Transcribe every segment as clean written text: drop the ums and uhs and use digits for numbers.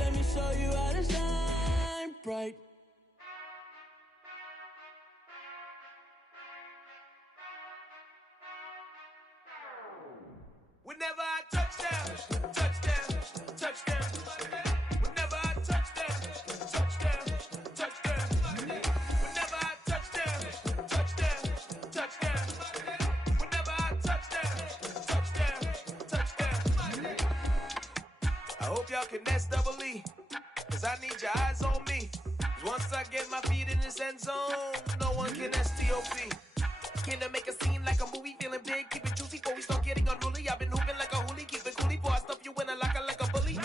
Let me show you how to shine bright. Whenever I touchdown, touchdown, touchdown. Whenever I touchdown, touchdown, touchdown. Whenever I touchdown, touchdown, touchdown. Whenever I touchdown, touchdown. I hope y'all can nest double E, cause I need your eyes on me. Cause once I get my feet in this end zone, no one can STOP. Came to make a scene like a movie, feeling big, keep it juicy before we start getting unruly. I've been hooping like a hoolie, keep it coolie before I stuff you in a locker like a bully.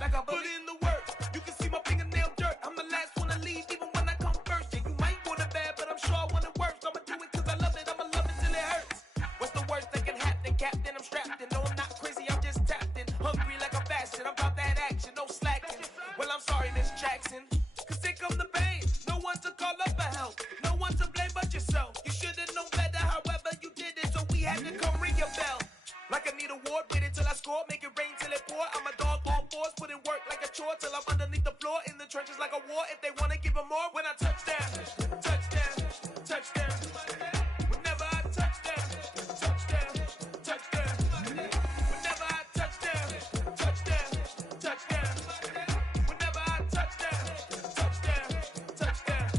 Like a bully. Put in the work, you can see my fingernail dirt. I'm the last one to leave, even when I come first. Yeah, you might want it bad, but I'm sure I want it worse. I'ma do it cause I love it, I'ma love it till it hurts. What's the worst that can happen, Captain? I'm strapped in, no I'm not crazy, I'm just tapped in. Hungry like a bastard, I'm about that action, no slacking. Well, I'm sorry, Miss Jackson, cause here come the pain. No one to call up for help, no one to blame but yourself. You should've known better, however you did it, so we had to come ring your bell. Like I need a ward, wait until I score, make it rain till it pour. I'm a dog on force, put in work like a chore till I'm underneath the floor, in the trenches like a war. If they wanna give them more, when I touchdown, touchdown, touchdown. Whenever I touchdown, touchdown, touchdown. Whenever I touchdown, touchdown, touchdown. Whenever I touchdown, touchdown, touchdown.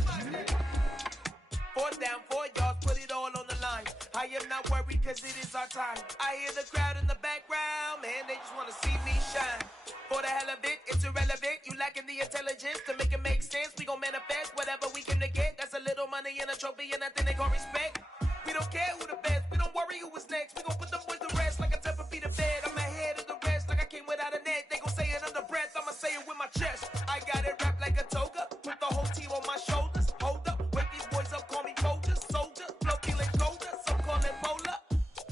4th down, 4 yards, put it all on the line. I am not worried cause it is our time. I hear the crowd in the background, man, they just wanna see me shine. For the hell of it, it's irrelevant. You lacking the intelligence to make it make sense. We gon' manifest whatever we came to get. That's a little money and a trophy and nothing they gon' respect. We don't care who the best, we don't worry who is next. We gon' put them boys to rest like a Tempur-Pedic bed. I'm ahead of the rest like I came without a net. They gon' say it under breath, I'ma say it with my chest. I got it wrapped like a toga, put the whole team on my shoulders. Hold up, wake these boys up, call me Folger, soldier. Flow feeling colder, some call it polar.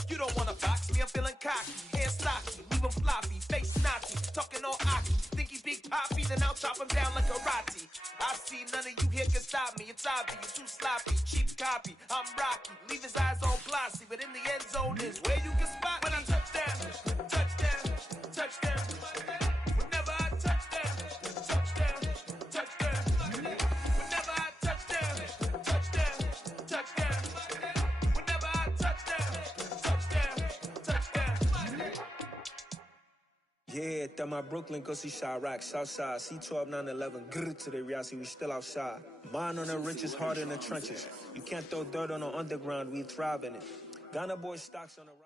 You don't wanna box me, I'm feeling cocky. Hands stocky, leave him floppy, face snotty. Talking all aki, think he big poppy, then I'll chop him down like karate. I see none of you here can stop me. It's obvious, too sloppy, cheap copy. I'm Rocky, leave his eyes all glossy, but in the end zone is where you can spot when I touchdown, touchdown, touchdown. Whenever I touchdown, touchdown, touchdown. Whenever I touchdown, touchdown, touchdown. Whenever I touchdown, touchdown, touchdown. Yeah, that my Brooklyn, go see Chirac, Southside, C12, 911, grr to the Riasi, we still outside. Mine on the riches, hard in the trenches. You can't throw dirt on the underground, we thrive in it. Ghana boy stocks on the rise.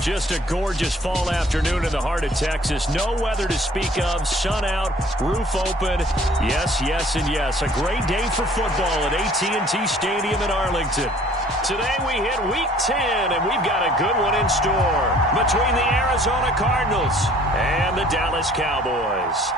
Just a gorgeous fall afternoon in the heart of Texas. No weather to speak of, sun out, roof open. Yes, yes, and yes. A great day for football at AT&T Stadium in Arlington. Today we hit Week 10, and we've got a good one in store between the Arizona Cardinals and the Dallas Cowboys.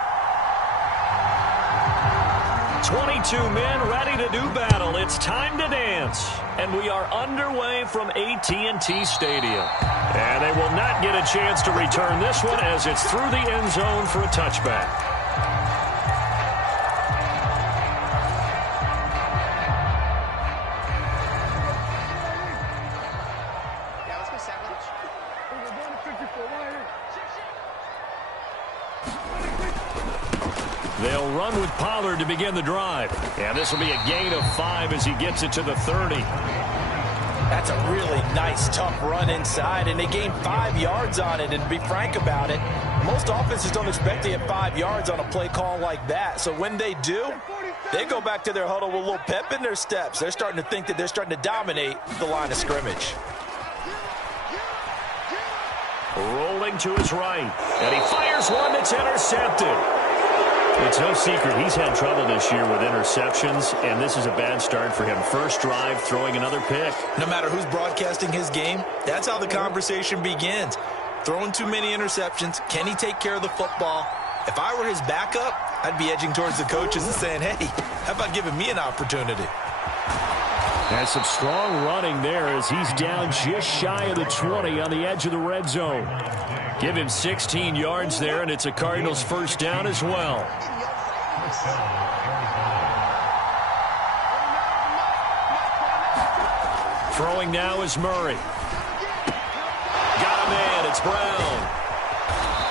22 men ready to do battle. It's time to dance. And we are underway from AT&T Stadium. And they will not get a chance to return this one as it's through the end zone for a touchback. They'll run with Pollard to begin the drive. And this will be a gain of 5 as he gets it to the 30. That's a really nice, tough run inside, and they gained 5 yards on it. And to be frank about it, most offenses don't expect to get 5 yards on a play call like that. So when they do, they go back to their huddle with a little pep in their steps. They're starting to think that they're starting to dominate the line of scrimmage. Rolling to his right, and he fires one that's intercepted. It's no secret he's had trouble this year with interceptions, and this is a bad start for him. First drive, throwing another pick. No matter who's broadcasting his game, that's how the conversation begins. Throwing too many interceptions, can he take care of the football? If I were his backup, I'd be edging towards the coaches and saying, hey, how about giving me an opportunity? Has some strong running there as he's down just shy of the 20 on the edge of the red zone. Give him 16 yards there, and it's a Cardinals first down as well. Throwing now is Murray. Got a man, it's Brown.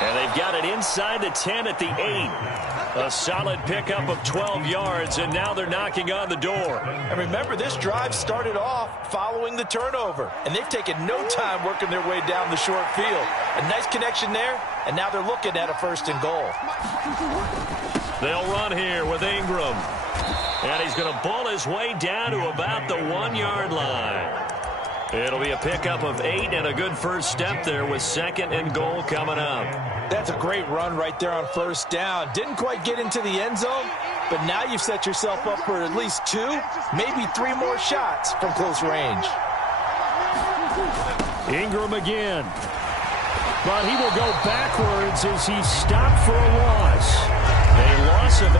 And they've got it inside the 10 at the 8. A solid pickup of 12 yards, and now they're knocking on the door. And remember, this drive started off following the turnover, and they've taken no time working their way down the short field. A nice connection there, and now they're looking at a 1st and goal. They'll run here with Ingram. And he's going to bull his way down to about the 1-yard line. It'll be a pickup of 8 and a good first step there with 2nd and goal coming up. That's a great run right there on 1st down. Didn't quite get into the end zone, but now you've set yourself up for at least 2, maybe 3 more shots from close range. Ingram again. But he will go backwards as he stopped for a loss. A loss of 8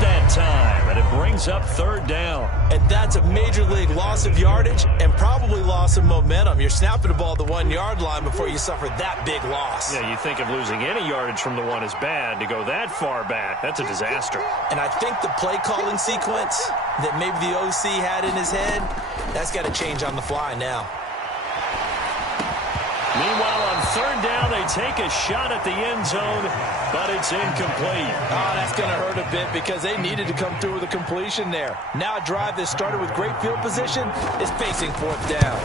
that time, and it brings up 3rd down. And that's a major league loss of yardage and probably loss of momentum. You're snapping the ball at the 1-yard line before you suffer that big loss. Yeah, you think of losing any yardage from the 1 is bad. To go that far back, that's a disaster. And I think the play calling sequence that maybe the OC had in his head, that's got to change on the fly now. Meanwhile, on 3rd down, they take a shot at the end zone, but it's incomplete. Oh, that's going to hurt a bit because they needed to come through with a completion there. Now a drive that started with great field position is facing 4th down.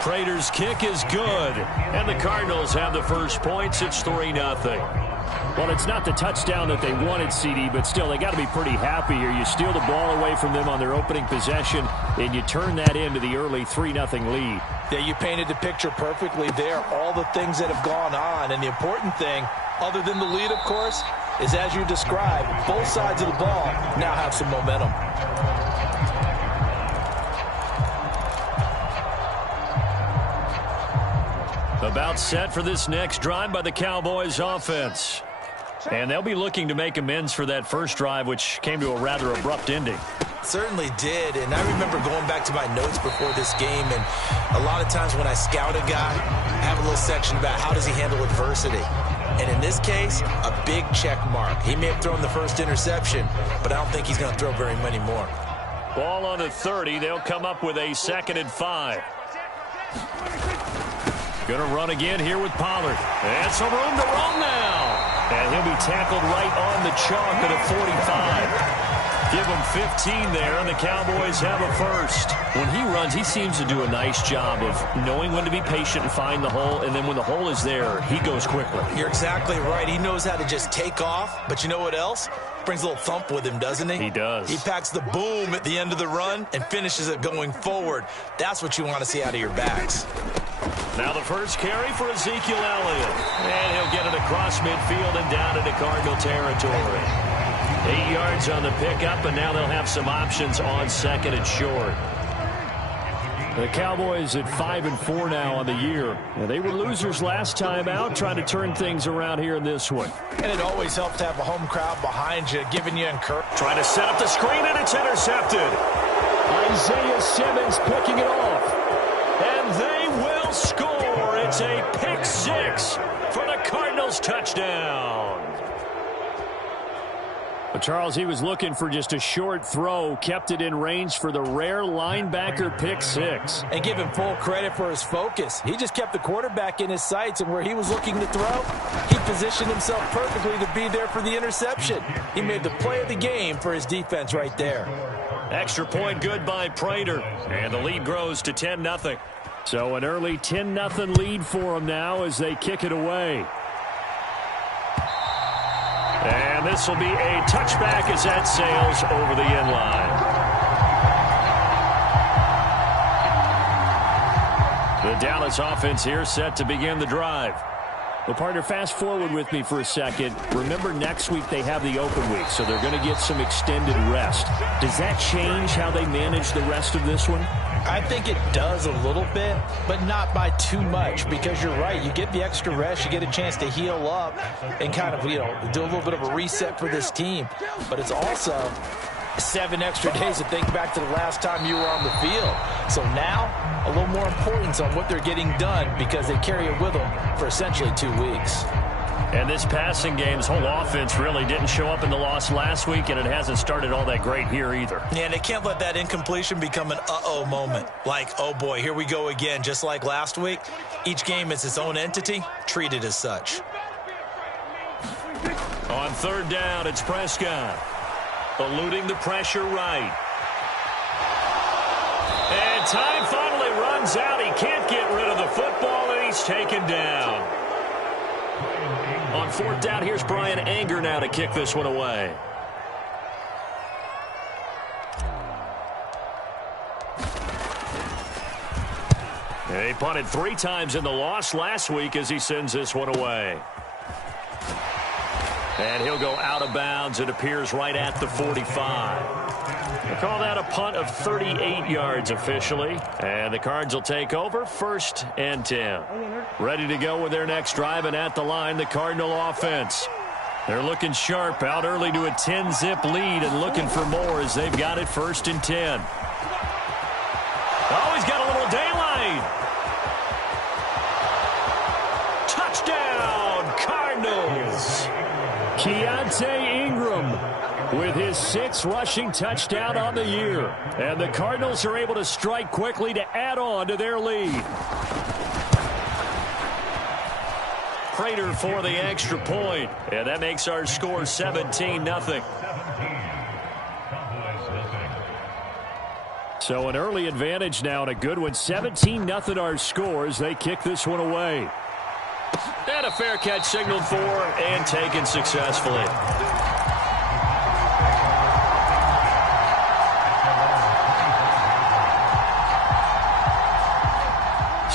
Prater's kick is good, and the Cardinals have the first points. It's 3-0. Well, it's not the touchdown that they wanted, CD, but still, they got to be pretty happy here. You steal the ball away from them on their opening possession, and you turn that into the early 3-0 lead. Yeah, you painted the picture perfectly there, all the things that have gone on. And the important thing, other than the lead, of course, is as you described, both sides of the ball now have some momentum. About set for this next drive by the Cowboys offense. And they'll be looking to make amends for that first drive, which came to a rather abrupt ending. Certainly did, and I remember going back to my notes before this game, and a lot of times when I scout a guy, I have a little section about how does he handle adversity. And in this case, a big check mark. He may have thrown the first interception, but I don't think he's going to throw very many more. Ball on the 30. They'll come up with a 2nd and 5. Going to run again here with Pollard. And some room to run now. And he'll be tackled right on the chalk at a 45. Give him 15 there, and the Cowboys have a first. When he runs, he seems to do a nice job of knowing when to be patient and find the hole, and then when the hole is there, he goes quickly. You're exactly right. He knows how to just take off, but you know what else? Brings a little thump with him, doesn't he? He does. He packs the boom at the end of the run and finishes it going forward. That's what you want to see out of your backs. Now the first carry for Ezekiel Elliott. And he'll get it across midfield and down into Cardinal territory. 8 yards on the pickup, and now they'll have some options on 2nd and short. The Cowboys at 5-4 now on the year. Well, they were losers last time out, trying to turn things around here in this one. And it always helps to have a home crowd behind you, giving you encouragement. Trying to set up the screen, and it's intercepted. Isaiah Simmons picking it off. And they will score. It's a pick 6 for the Cardinals touchdown. But Charles, he was looking for just a short throw, kept it in range for the rare linebacker pick 6. And give him full credit for his focus. He just kept the quarterback in his sights, and where he was looking to throw, he positioned himself perfectly to be there for the interception. He made the play of the game for his defense right there. Extra point good by Prater, and the lead grows to 10-0. So an early 10-0 lead for them now as they kick it away. And this will be a touchback as that sails over the end line. The Dallas offense here set to begin the drive. Well, partner, fast forward with me for a second. Remember, next week they have the open week, so they're going to get some extended rest. Does that change how they manage the rest of this one? I think it does a little bit, but not by too much, because you're right. You get the extra rest, you get a chance to heal up and kind of, do a little bit of a reset for this team. But it's also 7 extra days to think back to the last time you were on the field. So now, a little more importance on what they're getting done because they carry it with them for essentially 2 weeks. And this passing game's whole offense really didn't show up in the loss last week, and it hasn't started all that great here either. Yeah, and they can't let that incompletion become an uh-oh moment. Like, oh boy, here we go again, just like last week. Each game is its own entity, treated as such. On third down, it's Prescott. Eluding the pressure right. And time finally runs out. He can't get rid of the football, and he's taken down. On fourth down, here's Brian Anger now to kick this one away. He punted 3 times in the loss last week as he sends this one away. And he'll go out of bounds. It appears right at the 45. They call that a punt of 38 yards officially. And the Cards will take over, 1st and 10. Ready to go with their next drive, and at the line, the Cardinal offense. They're looking sharp, out early to a 10-zip lead and looking for more as they've got it 1st and 10. Oh, he's got a little daylight. Touchdown, Cardinals. Keontae Ingram with his 6th rushing touchdown on the year. And the Cardinals are able to strike quickly to add on to their lead. Prater for the extra point. And that makes our score 17-0. So an early advantage now and a good one. 17-0 our score as they kick this one away. And a fair catch signaled for and taken successfully.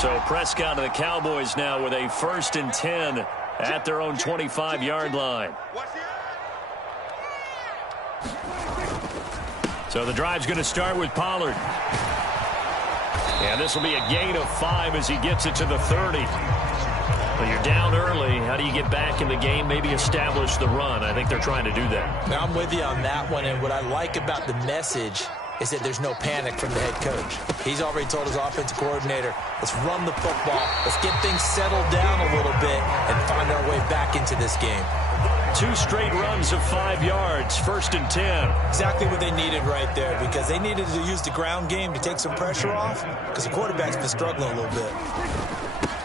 So Prescott and the Cowboys now with a 1st and 10 at their own 25-yard line. So the drive's going to start with Pollard. And this will be a gain of 5 as he gets it to the 30. Well, you're down early. How do you get back in the game, maybe establish the run? I think they're trying to do that. Now I'm with you on that one, and what I like about the message is that there's no panic from the head coach. He's already told his offensive coordinator, let's run the football, let's get things settled down a little bit and find our way back into this game. 2 straight runs of 5 yards, 1st and 10. Exactly what they needed right there, because they needed to use the ground game to take some pressure off, because the quarterback's been struggling a little bit.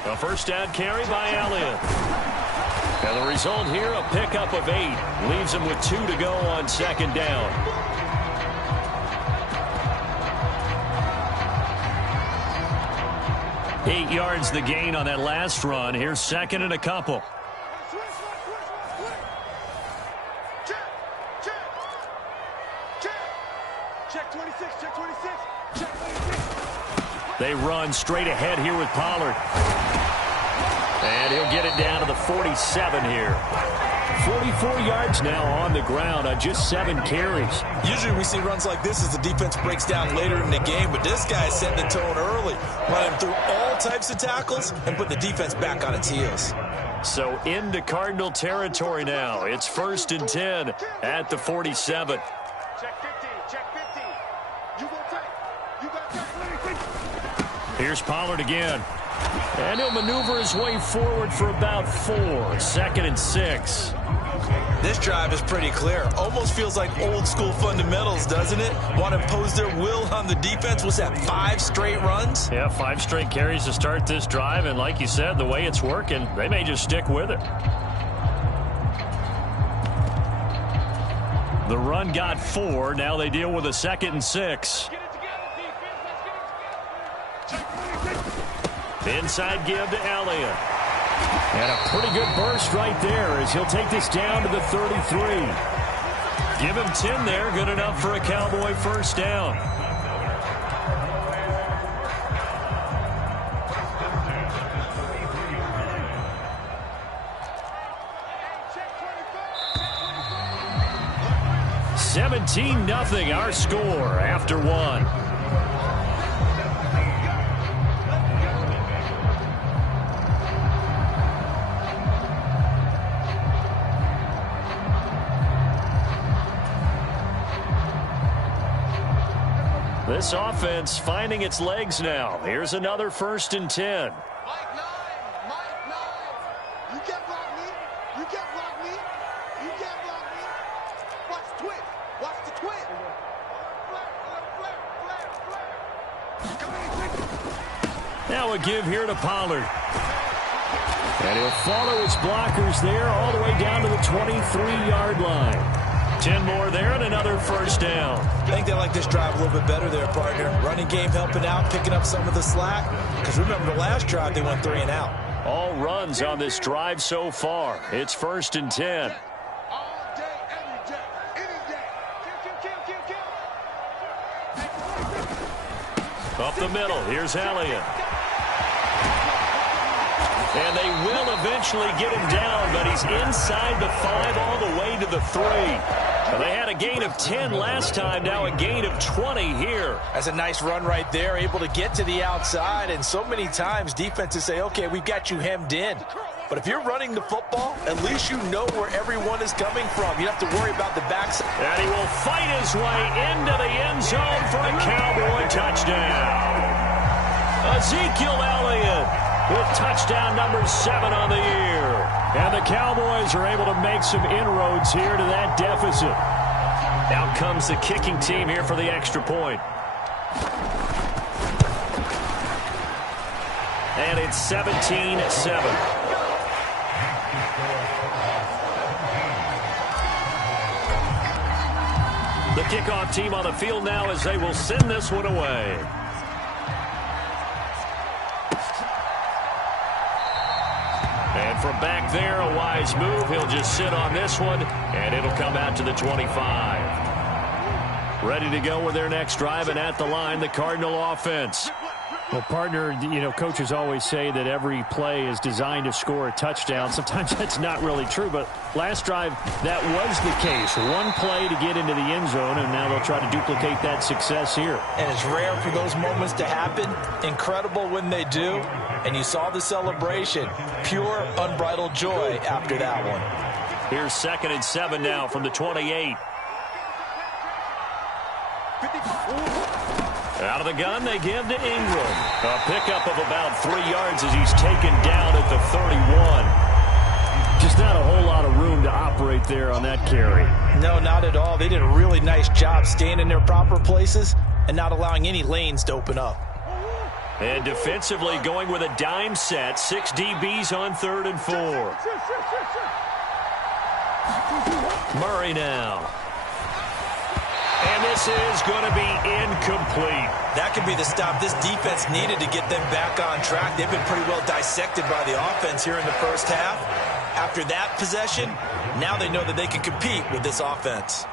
A 1st down carry by Elliott. And the result here, a pickup of 8. Leaves him with 2 to go on 2nd down. Eight yards the gain on that last run. Here's 2nd and a couple. They run straight ahead here with Pollard. And he'll get it down to the 47 here. 44 yards now on the ground on just 7 carries. Usually we see runs like this as the defense breaks down later in the game, but this guy set the tone early, running through all types of tackles and put the defense back on its heels. So into Cardinal territory now. It's 1st and 10 at the 47. Check 50, check 50. You go take. You got that. Here's Pollard again. And he'll maneuver his way forward for about 4. 2nd and 6. This drive is pretty clear. Almost feels like old school fundamentals, doesn't it? Want to impose their will on the defense. Was that 5 straight runs? Yeah, 5 straight carries to start this drive. And like you said, the way it's working, they may just stick with it. The run got 4. Now they deal with a 2nd and 6. Inside give to Elliott. And a pretty good burst right there as he'll take this down to the 33. Give him 10 there. Good enough for a Cowboy 1st down. $17-0 our score after 1. This offense finding its legs now. Here's another 1st and 10. Mike 9. You can't block me. You can't block me. You can't block me. Watch the twit. Watch the twit. Now a give here to Pollard. And he'll follow his blockers there all the way down to the 23-yard line. 10 more there and another first down. I think they like this drive a little bit better there, partner. Running game helping out, picking up some of the slack. Because remember the last drive, they went 3 and out. All runs on this drive so far. It's 1st and 10. Up the middle, here's Elliott. And they will eventually get him down, but he's inside the 5 all the way to the 3. They had a gain of 10 last time, now a gain of 20 here. That's a nice run right there, able to get to the outside. And so many times defenses say, okay, we've got you hemmed in. But if you're running the football, at least you know where everyone is coming from. You don't have to worry about the backside. And he will fight his way into the end zone for a Cowboy touchdown. Ezekiel Elliott with touchdown number 7 on the year. And the Cowboys are able to make some inroads here to that deficit. Out comes the kicking team here for the extra point. And it's 17-7. The kickoff team on the field now as they will send this one away. And from back there, a wise move. He'll just sit on this one, and it'll come out to the 25. Ready to go with their next drive, and at the line, the Cardinal offense. Well, partner, you know, coaches always say that every play is designed to score a touchdown. Sometimes that's not really true, but last drive, that was the case. One play to get into the end zone, and now they'll try to duplicate that success here. And it's rare for those moments to happen. Incredible when they do. And you saw the celebration. Pure, unbridled joy after that one. Here's 2nd and 7 now from the 28. Out of the gun, they give to Ingram. A pickup of about 3 yards as he's taken down at the 31. Just not a whole lot of room to operate there on that carry. No, not at all. They did a really nice job staying in their proper places and not allowing any lanes to open up. And defensively going with a dime set. 6 DBs on 3rd and 4. Murray now. And this is going to be incomplete. That could be the stop this defense needed to get them back on track. They've been pretty well dissected by the offense here in the first half. After that possession, now they know that they can compete with this offense.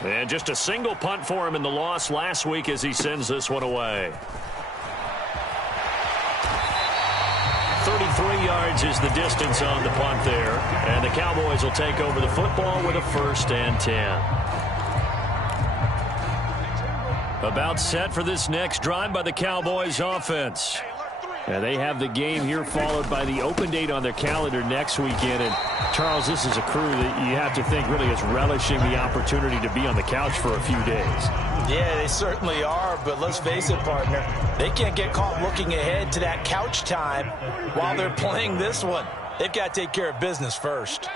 And just a single punt for him in the loss last week as he sends this one away. 33 yards is the distance on the punt there. And the Cowboys will take over the football with a 1st and 10. About set for this next drive by the Cowboys offense. And they have the game here followed by the open date on their calendar next weekend. And Charles, this is a crew that you have to think really is relishing the opportunity to be on the couch for a few days. Yeah, they certainly are, but let's face it, partner. They can't get caught looking ahead to that couch time while they're playing this one. They've got to take care of business first.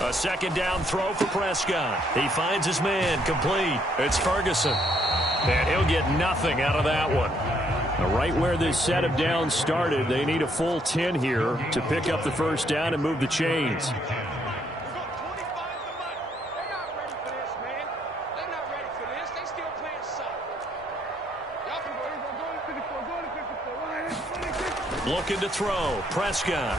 A 2nd down throw for Prescott. He finds his man complete. It's Ferguson. And he'll get nothing out of that one. Now, right where this set of downs started, they need a full 10 here to pick up the 1st down and move the chains. Looking to throw. Prescott.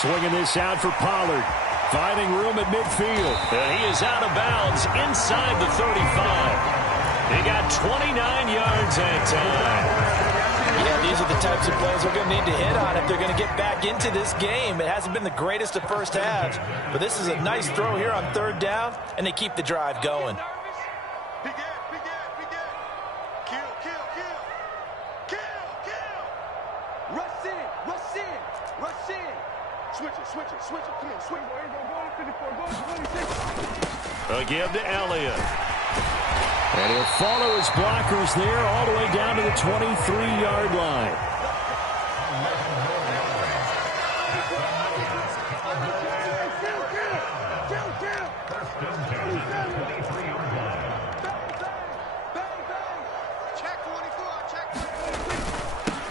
Swinging this out for Pollard. Finding room at midfield. And he is out of bounds inside the 35. He got 29 yards that time. Yeah, these are the types of plays they're going to need to hit on if they're going to get back into this game. It hasn't been the greatest of first halves, but this is a nice throw here on 3rd down, and they keep the drive going. A give to Elliott. And he'll follow his blockers there all the way down to the 23-yard line.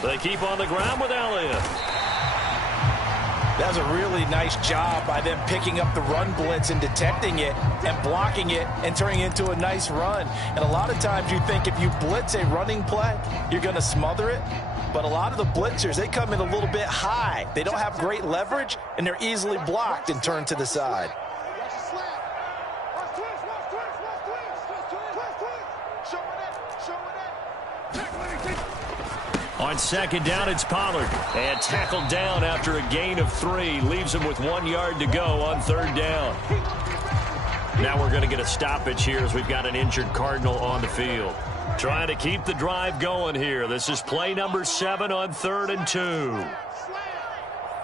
They keep on the ground with Elliott. That was a really nice job by them picking up the run blitz and detecting it and blocking it and turning it into a nice run. And a lot of times you think if you blitz a running play, you're going to smother it. But a lot of the blitzers, they come in a little bit high. They don't have great leverage, and they're easily blocked and turned to the side. On second down, it's Pollard. And tackled down after a gain of 3. Leaves him with 1 yard to go on third down. Now we're going to get a stoppage here as we've got an injured Cardinal on the field. Trying to keep the drive going here. This is play number 7 on 3rd and 2.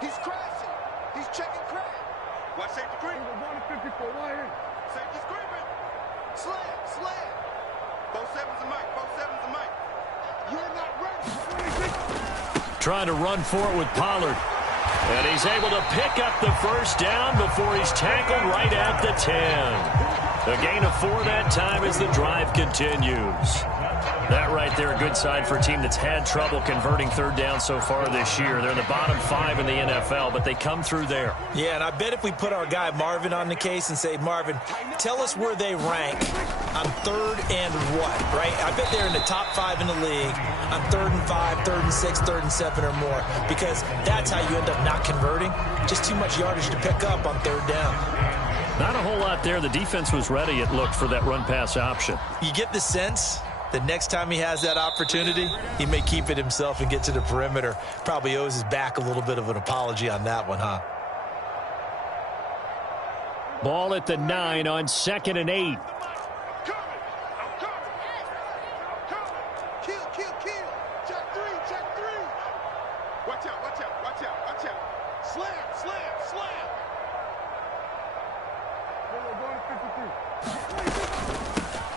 He's crashing. He's checking crack. Watch safety green. Safety screaming. Slam. Both sevens and Mike. You're not ready. Trying to run for it with Pollard. And he's able to pick up the first down before he's tackled right at the 10. A gain of 4 that time as the drive continues. That right there, a good sign for a team that's had trouble converting third down so far this year. They're in the bottom 5 in the NFL, but they come through there. Yeah, and I bet if we put our guy Marvin on the case and say, Marvin, tell us where they rank on 3rd and what, right? I bet they're in the top 5 in the league on 3rd and 5, 3rd and 6, 3rd and 7 or more, because that's how you end up not converting. Just too much yardage to pick up on 3rd down. Not a whole lot there. The defense was ready, it looked, for that run-pass option. You get the sense that next time he has that opportunity, he may keep it himself and get to the perimeter. Probably owes his back a little bit of an apology on that one, huh? Ball at the 9 on 2nd and 8. Kill. Check three. Watch out. Slam.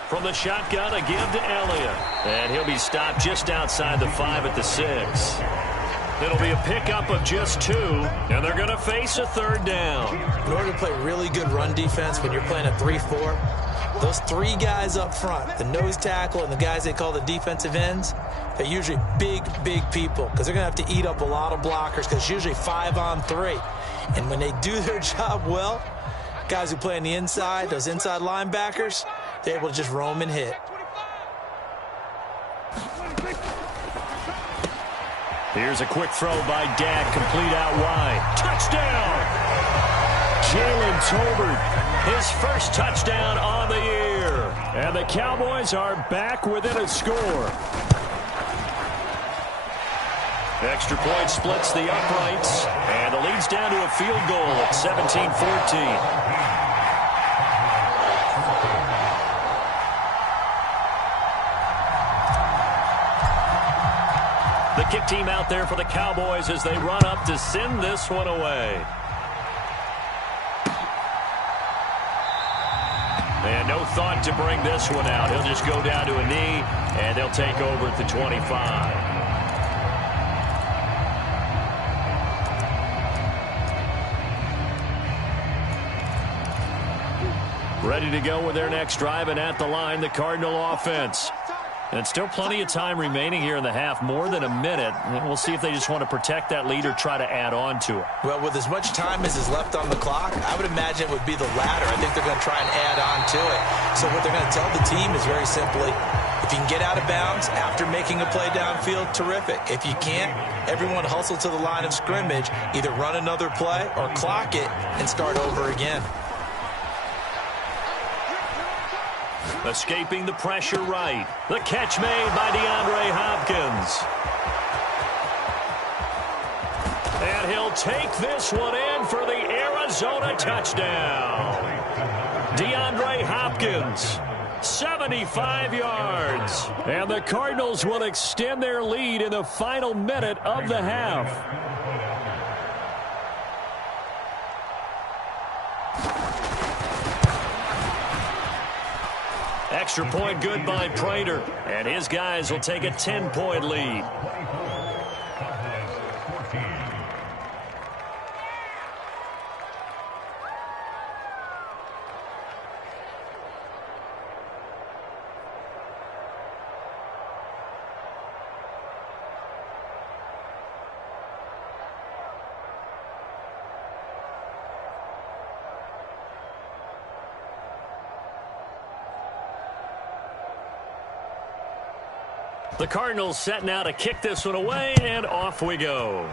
From the shotgun, a give to Elliott. And he'll be stopped just outside the 5 at the 6. It'll be a pickup of just 2, and they're going to face a 3rd down. In order to play really good run defense when you're playing a 3-4, those 3 guys up front, the nose tackle and the guys they call the defensive ends, they're usually big people because they're going to have to eat up a lot of blockers because it's usually 5 on 3. And when they do their job well, guys who play on the inside, those inside linebackers, they're able to just roam and hit. Here's a quick throw by Dak, complete out wide. Touchdown! Jalen Tolbert, his first touchdown on the year. And the Cowboys are back within a score. Extra point splits the uprights, and the lead's down to a field goal at 17-14. The kick team out there for the Cowboys as they run up to send this one away. And no thought to bring this one out. He'll just go down to a knee, and they'll take over at the 25. Ready to go with their next drive, and at the line, the Cardinal offense. And still plenty of time remaining here in the half, more than a minute. We'll see if they just want to protect that lead or try to add on to it. Well, with as much time as is left on the clock, I would imagine it would be the latter. I think they're going to try and add on to it. So what they're going to tell the team is very simply, if you can get out of bounds after making a play downfield, terrific. If you can't, everyone hustle to the line of scrimmage, either run another play or clock it and start over again. Escaping the pressure right. The catch made by DeAndre Hopkins. And he'll take this one in for the Arizona touchdown. DeAndre Hopkins, 75 yards. And the Cardinals will extend their lead in the final minute of the half. Extra point good by Prater, and his guys will take a 10-point lead. The Cardinals set now to kick this one away, and off we go.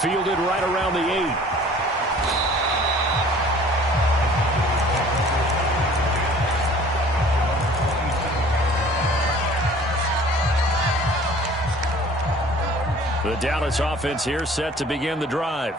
Fielded right around the 8. The Dallas offense here set to begin the drive.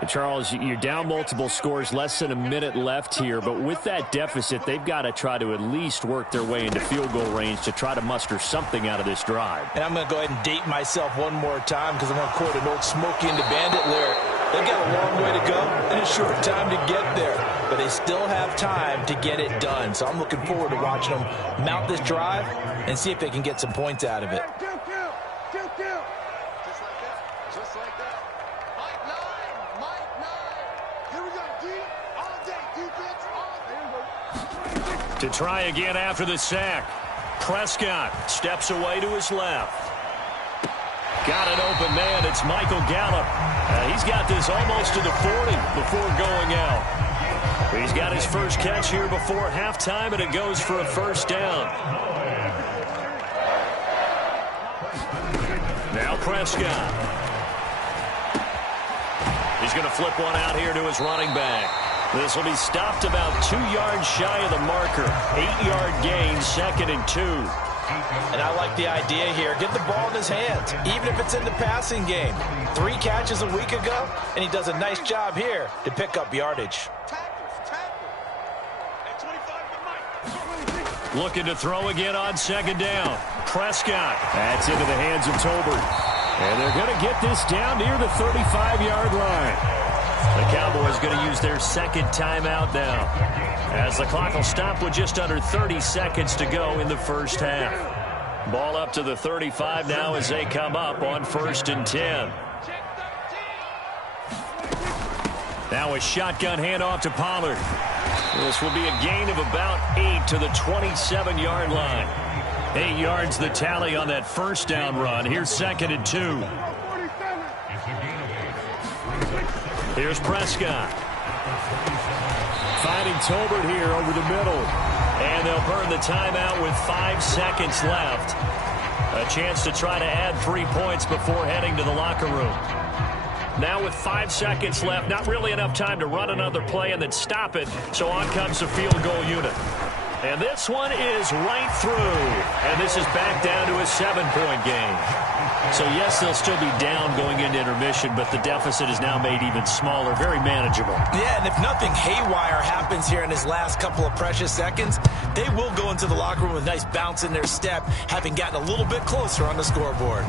And Charles, you're down multiple scores, less than a minute left here, but with that deficit, they've got to try to at least work their way into field goal range to try to muster something out of this drive. And I'm going to go ahead and date myself one more time because I'm going to quote an old Smokey and the Bandit lyric. They've got a long way to go and a short time to get there, but they still have time to get it done. So I'm looking forward to watching them mount this drive and see if they can get some points out of it. To try again after the sack. Prescott steps away to his left. Got an open man. It's Michael Gallup. He's got this almost to the 40 before going out. He's got his first catch here before halftime, and it goes for a first down. Now Prescott. He's going to flip one out here to his running back. This will be stopped about 2 yards shy of the marker. 8-yard gain, 2nd and 2. And I like the idea here. Get the ball in his hands, even if it's in the passing game. 3 catches a week ago, and he does a nice job here to pick up yardage. Looking to throw again on 2nd down. Prescott. That's into the hands of Tolbert. And they're going to get this down near the 35-yard line. The Cowboys going to use their 2nd timeout now, as the clock will stop with just under 30 seconds to go in the first half. Ball up to the 35 now as they come up on 1st and 10. Now a shotgun handoff to Pollard. This will be a gain of about 8 to the 27-yard line. 8 yards the tally on that first down run. Here's 2nd and 2. Here's Prescott. Finding Tolbert here over the middle. And they'll burn the timeout with 5 seconds left. A chance to try to add 3 points before heading to the locker room. Now with 5 seconds left, not really enough time to run another play and then stop it. So on comes the field goal unit. And this one is right through. And this is back down to a 7-point game. So, yes, they'll still be down going into intermission, but the deficit is now made even smaller, very manageable. Yeah, and if nothing haywire happens here in his last couple of precious seconds, they will go into the locker room with a nice bounce in their step, having gotten a little bit closer on the scoreboard.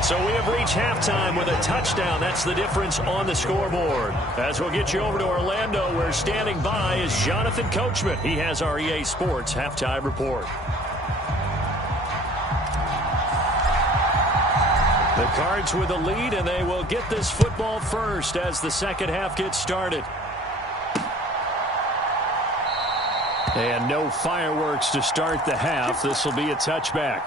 So we have reached halftime with a touchdown. That's the difference on the scoreboard. As we'll get you over to Orlando, where standing by is Jonathan Coachman. He has our EA Sports halftime report. The Cards with the lead, and they will get this football first as the second half gets started. And no fireworks to start the half. This will be a touchback.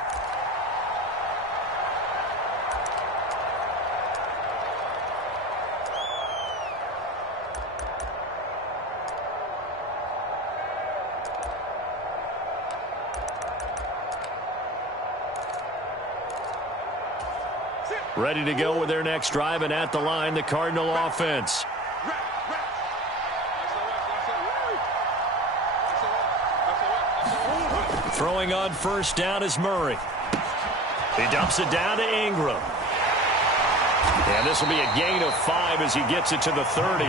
Ready to go with their next drive, and at the line, the Cardinal offense. Throwing on first down is Murray. He dumps it down to Ingram. And this will be a gain of 5 as he gets it to the 30.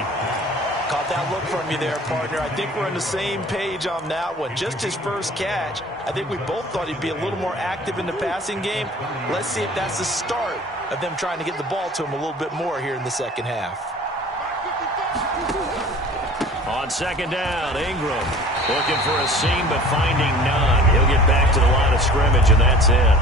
Caught that look from you there, partner. I think we're on the same page on that one. Just his first catch. I think we both thought he'd be a little more active in the passing game. Let's see if that's the start of them trying to get the ball to him a little bit more here in the second half. On second down, Ingram looking for a seam but finding none. He'll get back to the line of scrimmage, and that's it.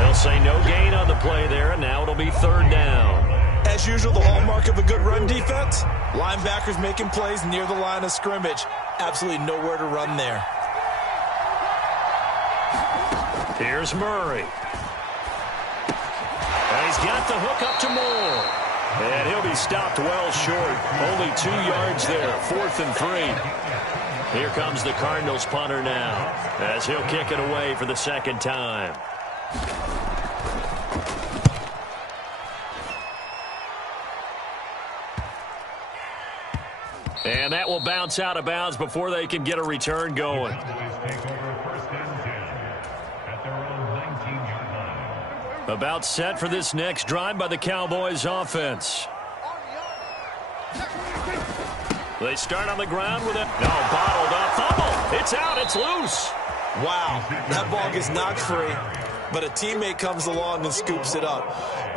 They'll say no gain on the play there, and now it'll be third down. As usual, the hallmark of a good run defense, linebackers making plays near the line of scrimmage. Absolutely nowhere to run there. Here's Murray. And he's got the hook up to Moore. And he'll be stopped well short. Only 2 yards there. 4th and 3. Here comes the Cardinals punter now, as he'll kick it away for the second time. And that will bounce out of bounds before they can get a return going. About set for this next drive by the Cowboys offense. They start on the ground with it. No, bottled up. Fumble. It's out. It's loose. Wow, that ball gets knocked free, but a teammate comes along and scoops it up.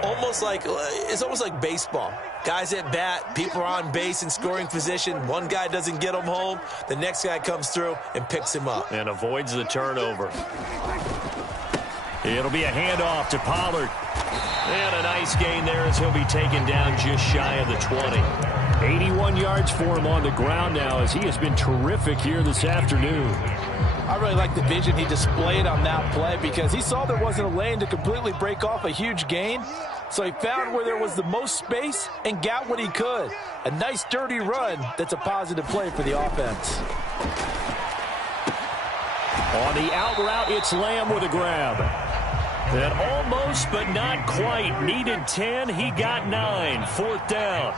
It's almost like baseball. Guys at bat, people are on base in scoring position. One guy doesn't get him home. The next guy comes through and picks him up. And avoids the turnover. It'll be a handoff to Pollard. And a nice gain there as he'll be taken down just shy of the 20. 81 yards for him on the ground now as he has been terrific here this afternoon. I really like the vision he displayed on that play because he saw there wasn't a lane to completely break off a huge gain. So he found where there was the most space and got what he could. A nice dirty run that's a positive play for the offense. On the out route, it's Lamb with a grab. And almost but not quite. Needed 10. He got 9. 4th down.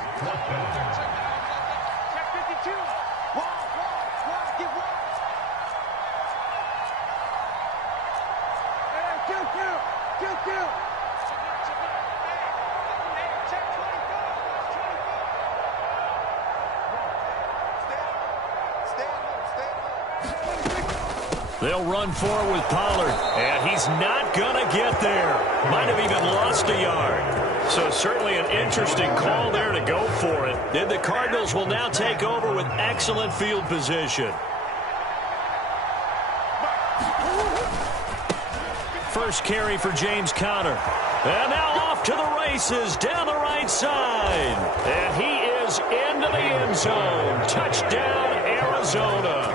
They'll run forward with Pollard, and he's not going to get there. Might have even lost a yard. So certainly an interesting call there to go for it. Then the Cardinals will now take over with excellent field position. First carry for James Conner. And now off to the races down the right side. And he is into the end zone. Touchdown, Arizona.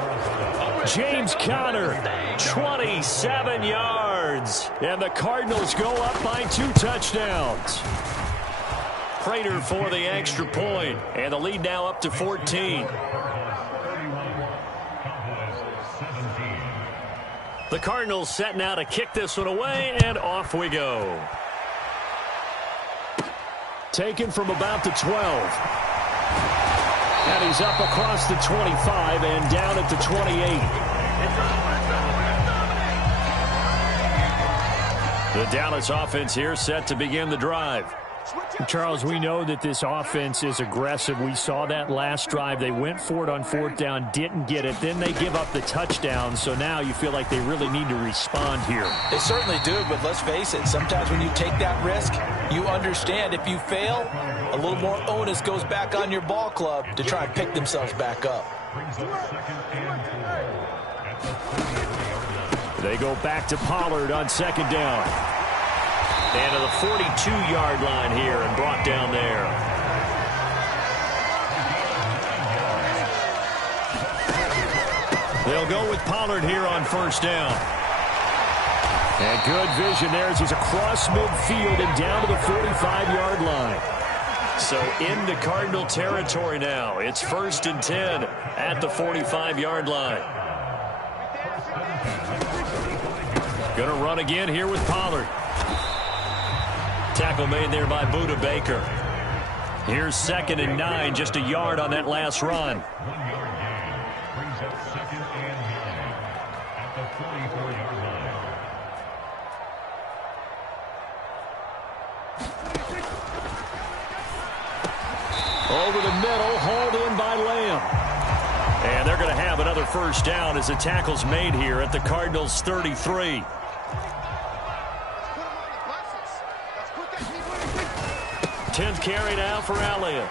James Conner, 27 yards. And the Cardinals go up by 2 touchdowns. Prater for the extra point. And the lead now up to 14. The Cardinals set now to kick this one away, and off we go. Taken from about the 12. And he's up across the 25 and down at the 28. The Dallas offense here set to begin the drive. Charles, we know that this offense is aggressive. We saw that last drive. They went for it on 4th down, didn't get it. Then they give up the touchdown. So now you feel like they really need to respond here. They certainly do, but let's face it. Sometimes when you take that risk, you understand if you fail, a little more onus goes back on your ball club to try and pick themselves back up. They go back to Pollard on 2nd down. And to the 42-yard line here and brought down there. They'll go with Pollard here on 1st down. And good vision there as he's across midfield and down to the 45-yard line. So into Cardinal territory now. It's 1st and 10 at the 45-yard line. Going to run again here with Pollard. Tackle made there by Buda Baker. Here's 2nd and 9, just a yard on that last run. 1 yard gain brings up 2nd and 9 at the 44-yard line. Over the middle, hauled in by Lamb. And they're going to have another 1st down as the tackle's made here at the Cardinals' 33. 10th carry now for Elliott.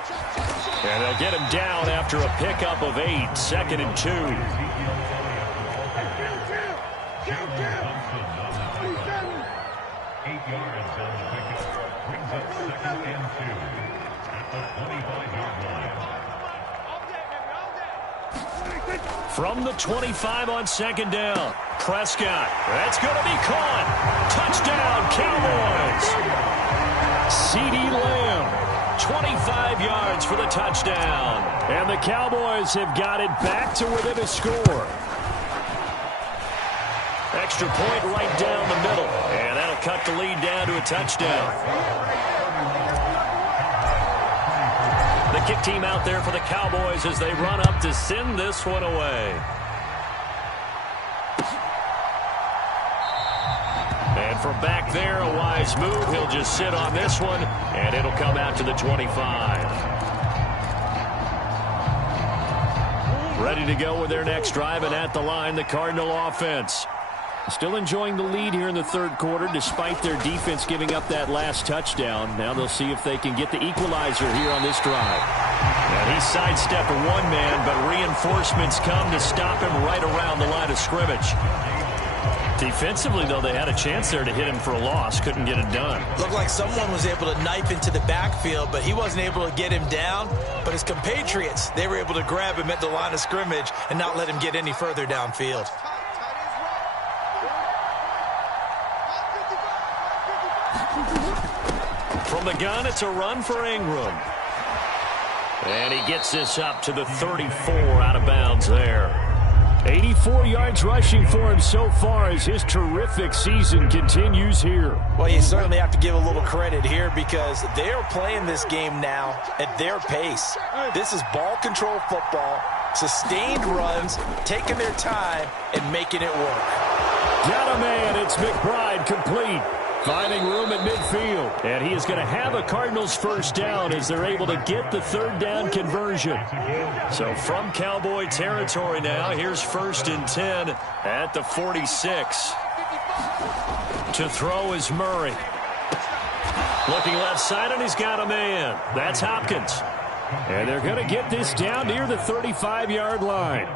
And they'll get him down after a pickup of 8. 2nd and 2. From the 25 on 2nd down. Prescott. That's going to be caught. Touchdown, Cowboys. CeeDee Lamb, 25 yards for the touchdown. And the Cowboys have got it back to within a score. Extra point right down the middle. And that'll cut the lead down to a touchdown. The kick team out there for the Cowboys as they run up to send this one away. And from back there, a wise move. He'll just sit on this one, and it'll come out to the 25. Ready to go with their next drive, and at the line, the Cardinal offense. Still enjoying the lead here in the third quarter, despite their defense giving up that last touchdown. Now they'll see if they can get the equalizer here on this drive. And he sidestepped one man, but reinforcements come to stop him right around the line of scrimmage. Defensively, though, they had a chance there to hit him for a loss. Couldn't get it done. Looked like someone was able to knife into the backfield, but he wasn't able to get him down. But his compatriots, they were able to grab him at the line of scrimmage and not let him get any further downfield. From the gun, it's a run for Ingram. And he gets this up to the 34 out of bounds there. 84 yards rushing for him so far as his terrific season continues here. Well, you certainly have to give a little credit here because they are playing this game now at their pace. This is ball control football, sustained runs, taking their time and making it work. Got a man. It's McBride complete. Finding room at midfield. And he is going to have a Cardinals first down as they're able to get the third down conversion. So from Cowboy territory now, here's 1st and 10 at the 46. To throw is Murray. Looking left side, and he's got a man. That's Hopkins. And they're going to get this down near the 35-yard line.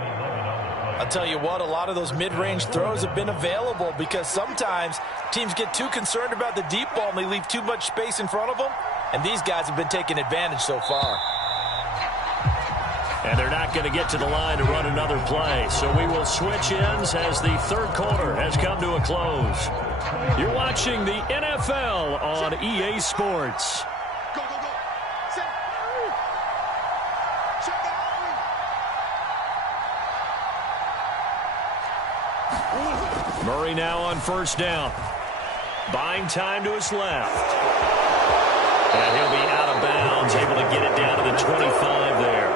I'll tell you what, a lot of those mid-range throws have been available because sometimes teams get too concerned about the deep ball and they leave too much space in front of them, and these guys have been taking advantage so far. And they're not going to get to the line to run another play, so we will switch ends as the third quarter has come to a close. You're watching the NFL on EA Sports. Murray now on first down. Buying time to his left. And he'll be out of bounds, able to get it down to the 25 there.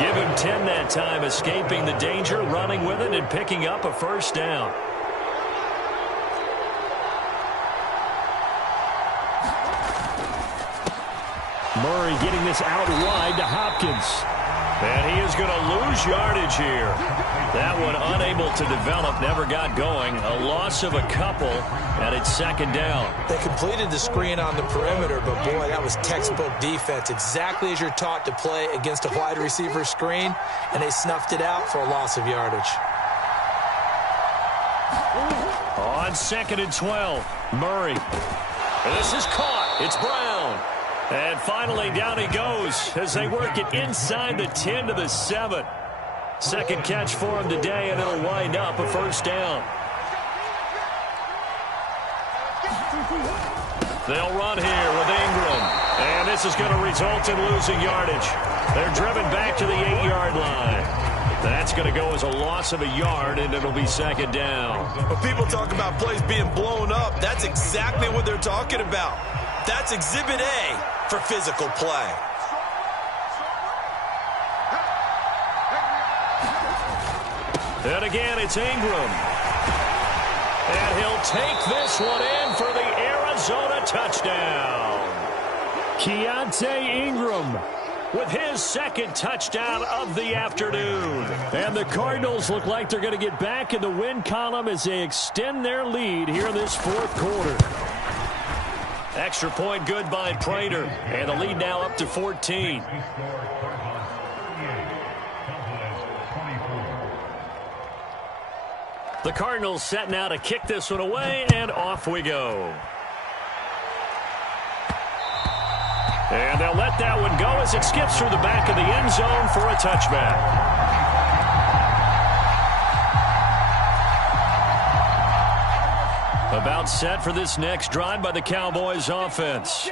Give him 10 that time, escaping the danger, running with it, and picking up a first down. Murray getting this out wide to Hopkins. And he is going to lose yardage here. That one unable to develop, never got going. A loss of a couple, and it's second down. They completed the screen on the perimeter, but boy, that was textbook defense. Exactly as you're taught to play against a wide receiver screen, and they snuffed it out for a loss of yardage. On 2nd and 12, Murray. This is caught. It's Brown. And finally, down he goes as they work it inside the 10 to the 7. Second catch for him today, and it'll wind up a first down. They'll run here with Ingram. And this is going to result in losing yardage. They're driven back to the 8-yard line. That's going to go as a loss of a yard, and it'll be second down. When people talk about plays being blown up, that's exactly what they're talking about. That's Exhibit A for physical play. And again, it's Ingram. And he'll take this one in for the Arizona touchdown. Keontae Ingram with his second touchdown of the afternoon. And the Cardinals look like they're going to get back in the win column as they extend their lead here in this fourth quarter. Extra point good by Prater. And the lead now up to 14. The Cardinals set now to kick this one away, and off we go. And they'll let that one go as it skips through the back of the end zone for a touchback. About set for this next drive by the Cowboys offense.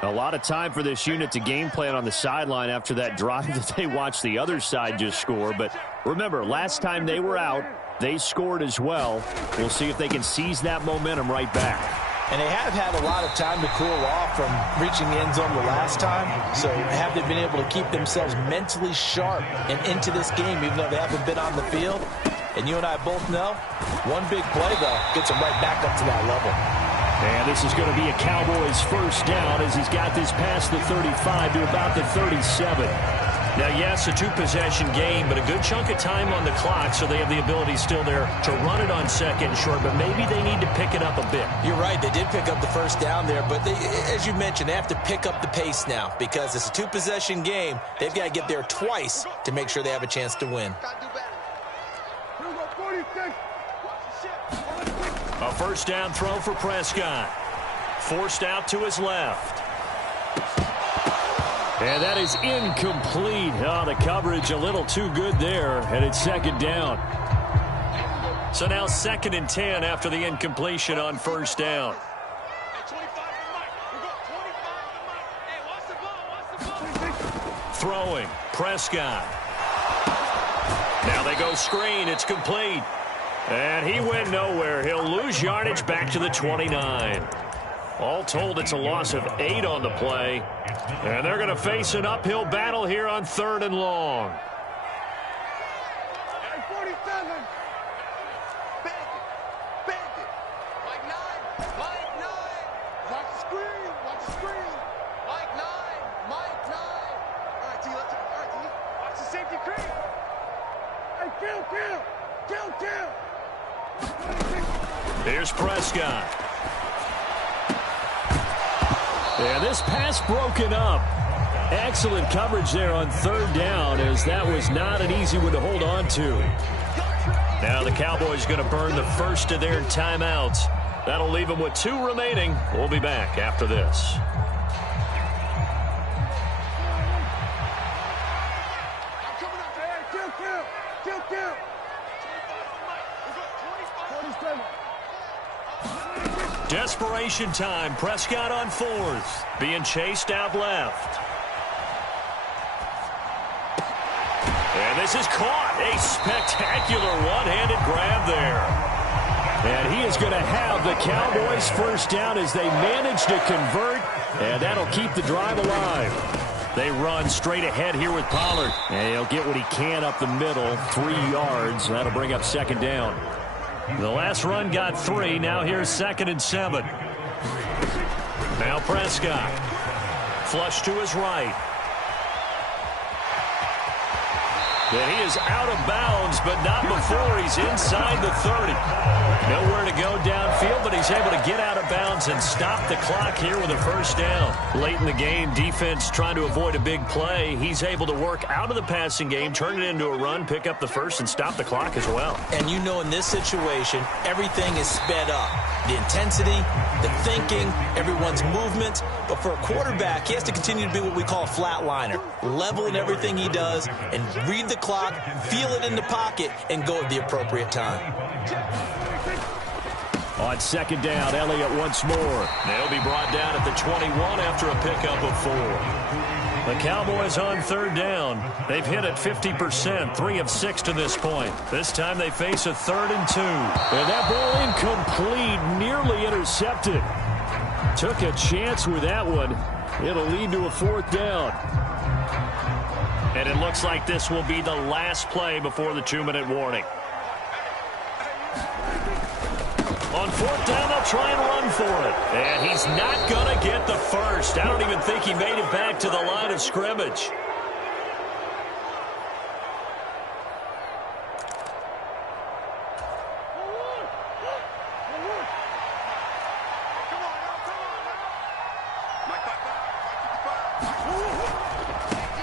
A lot of time for this unit to game plan on the sideline after that drive that they watched the other side just score. But remember, last time they were out, they scored as well. We'll see if they can seize that momentum right back. And they have had a lot of time to cool off from reaching the end zone the last time. So have they been able to keep themselves mentally sharp and into this game, even though they haven't been on the field? And you and I both know, one big play, though, gets them right back up to that level. And this is going to be a Cowboys first down as he's got this past the 35 to about the 37. Now, yes, a two-possession game, but a good chunk of time on the clock, so they have the ability still there to run it on second short, but maybe they need to pick it up a bit. You're right. They did pick up the first down there, but they, as you mentioned, they have to pick up the pace now because it's a two-possession game. They've got to get there twice to make sure they have a chance to win. A first down throw for Prescott. Forced out to his left. And that is incomplete. Oh, the coverage a little too good there, and it's second down. So now 2nd and 10 after the incompletion on first down. Throwing, Prescott. Now they go screen. It's complete. And he went nowhere. He'll lose yardage back to the 29. All told, it's a loss of 8 on the play. And they're going to face an uphill battle here on 3rd and long. Here's Prescott. And this pass broken up. Excellent coverage there on 3rd down, as that was not an easy one to hold on to. Now the Cowboys going to burn the first of their timeouts. That'll leave them with 2 remaining. We'll be back after this. Desperation time. Prescott on 4th. Being chased out left. And this is caught. A spectacular one-handed grab there. And he is going to have the Cowboys first down as they manage to convert. And that'll keep the drive alive. They run straight ahead here with Pollard. And he'll get what he can up the middle. 3 yards. That'll bring up 2nd down. The last run got 3. Now here's 2nd and 7. Now Prescott. Flush to his right. And he is out of bounds, but not before he's inside the 30. Nowhere to go downfield, but he's able to get out of bounds and stop the clock here with a first down. Late in the game, defense trying to avoid a big play. He's able to work out of the passing game, turn it into a run, pick up the first, and stop the clock as well. And you know in this situation, everything is sped up. The intensity, the thinking, everyone's movement. But for a quarterback, he has to continue to be what we call a flatliner. Level in everything he does and read the clock, feel it in the pocket, and go at the appropriate time. On 2nd down, Elliott once more. They'll be brought down at the 21 after a pickup of 4. The Cowboys on 3rd down. They've hit it 50%, 3 of 6 to this point. This time they face a 3rd and 2. And that ball incomplete, nearly intercepted. Took a chance with that one. It'll lead to a 4th down. And it looks like this will be the last play before the 2-minute warning. On 4th down, they'll try and run for it. And he's not going to get the first. I don't even think he made it back to the line of scrimmage.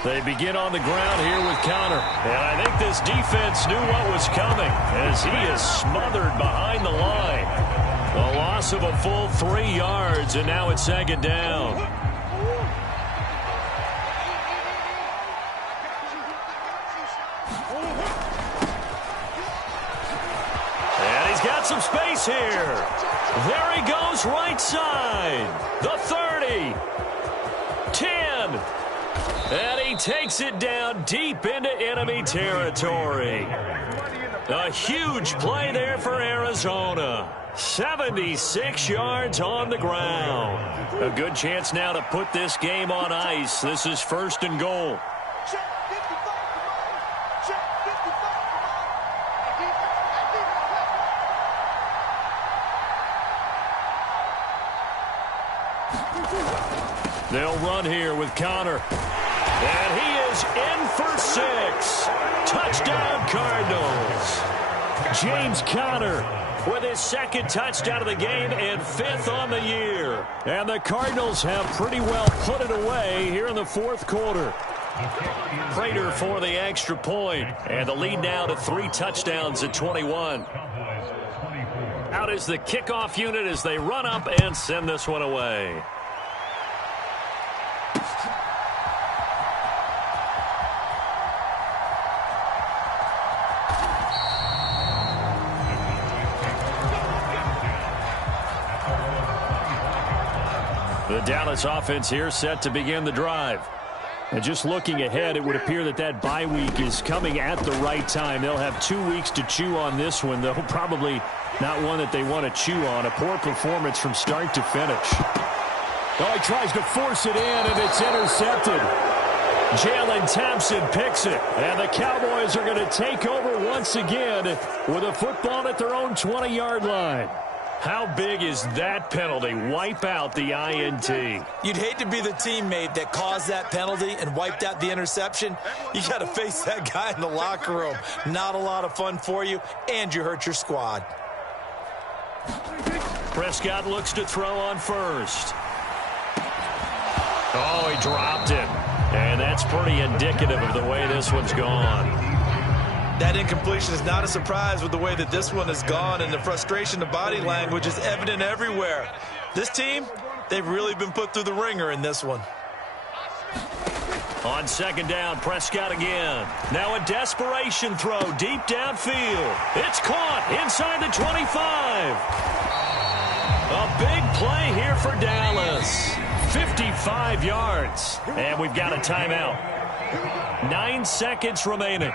They begin on the ground here with Connor. And I think this defense knew what was coming as he is smothered behind the line. A loss of a full 3 yards, and now it's 2nd down. And he's got some space he's here. There he goes right side. The 30. 10. And he takes it down deep into enemy territory. A huge play there for Arizona. 76 yards on the ground. A good chance now to put this game on ice. This is 1st and goal. They'll run here with Connor. And he is in for 6. Touchdown, Cardinals. James Conner with his 2nd touchdown of the game and 5th on the year. And the Cardinals have pretty well put it away here in the 4th quarter. Prater for the extra point. And the lead now to 3 touchdowns at 21. Out is the kickoff unit as they run up and send this one away. The Dallas offense here set to begin the drive. And just looking ahead, it would appear that that bye week is coming at the right time. They'll have 2 weeks to chew on this one, though probably not one that they want to chew on. A poor performance from start to finish. Oh, he tries to force it in, and it's intercepted. Jalen Thompson picks it, and the Cowboys are going to take over once again with a football at their own 20-yard line. How big is that penalty? Wipe out the INT. You'd hate to be the teammate that caused that penalty and wiped out the interception. You got to face that guy in the locker room. Not a lot of fun for you, and you hurt your squad. Prescott looks to throw on first. Oh, he dropped it. And that's pretty indicative of the way this one's gone. That incompletion is not a surprise with the way that this one has gone, and the frustration, the body language is evident everywhere. This team, they've really been put through the ringer in this one. On 2nd down, Prescott again. Now a desperation throw deep downfield. It's caught inside the 25. A big play here for Dallas. 55 yards. And we've got a timeout. 9 seconds remaining.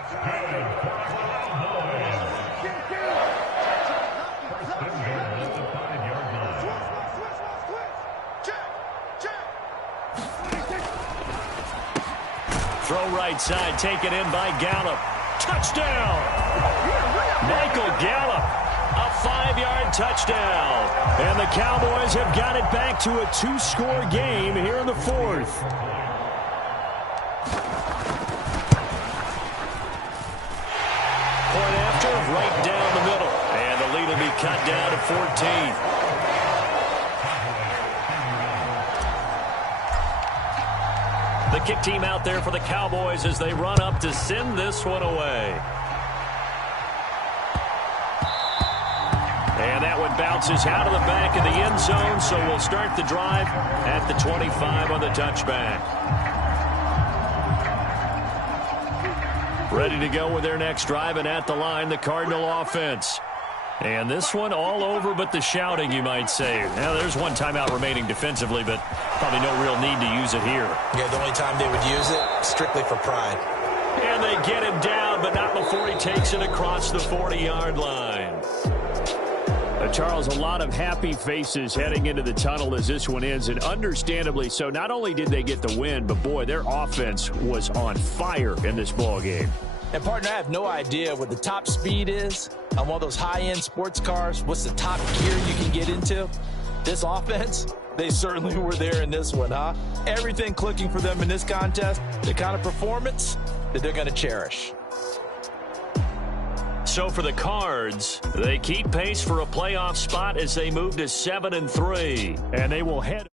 Throw right side, taken in by Gallup. Touchdown! Michael Gallup, a 5-yard touchdown. And the Cowboys have got it back to a 2-score game here in the 4th. Point after, right down the middle. And the lead will be cut down to 14. The kick team out there for the Cowboys as they run up to send this one away. And that one bounces out of the back of the end zone, so we'll start the drive at the 25 on the touchback. Ready to go with their next drive, and at the line, the Cardinal offense. And this one all over but the shouting, you might say. Now, there's one timeout remaining defensively, but probably no real need to use it here. Yeah, the only time they would use it, strictly for pride. And they get him down, but not before he takes it across the 40-yard line. Charles, a lot of happy faces heading into the tunnel as this one ends, and understandably so. Not only did they get the win, but, boy, their offense was on fire in this ball game. And, partner, I have no idea what the top speed is on one of those high-end sports cars. What's the top gear you can get into? This offense, they certainly were there in this one, huh? Everything clicking for them in this contest, the kind of performance that they're going to cherish. So for the Cards, they keep pace for a playoff spot as they move to 7-3. And they will head